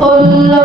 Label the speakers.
Speaker 1: قل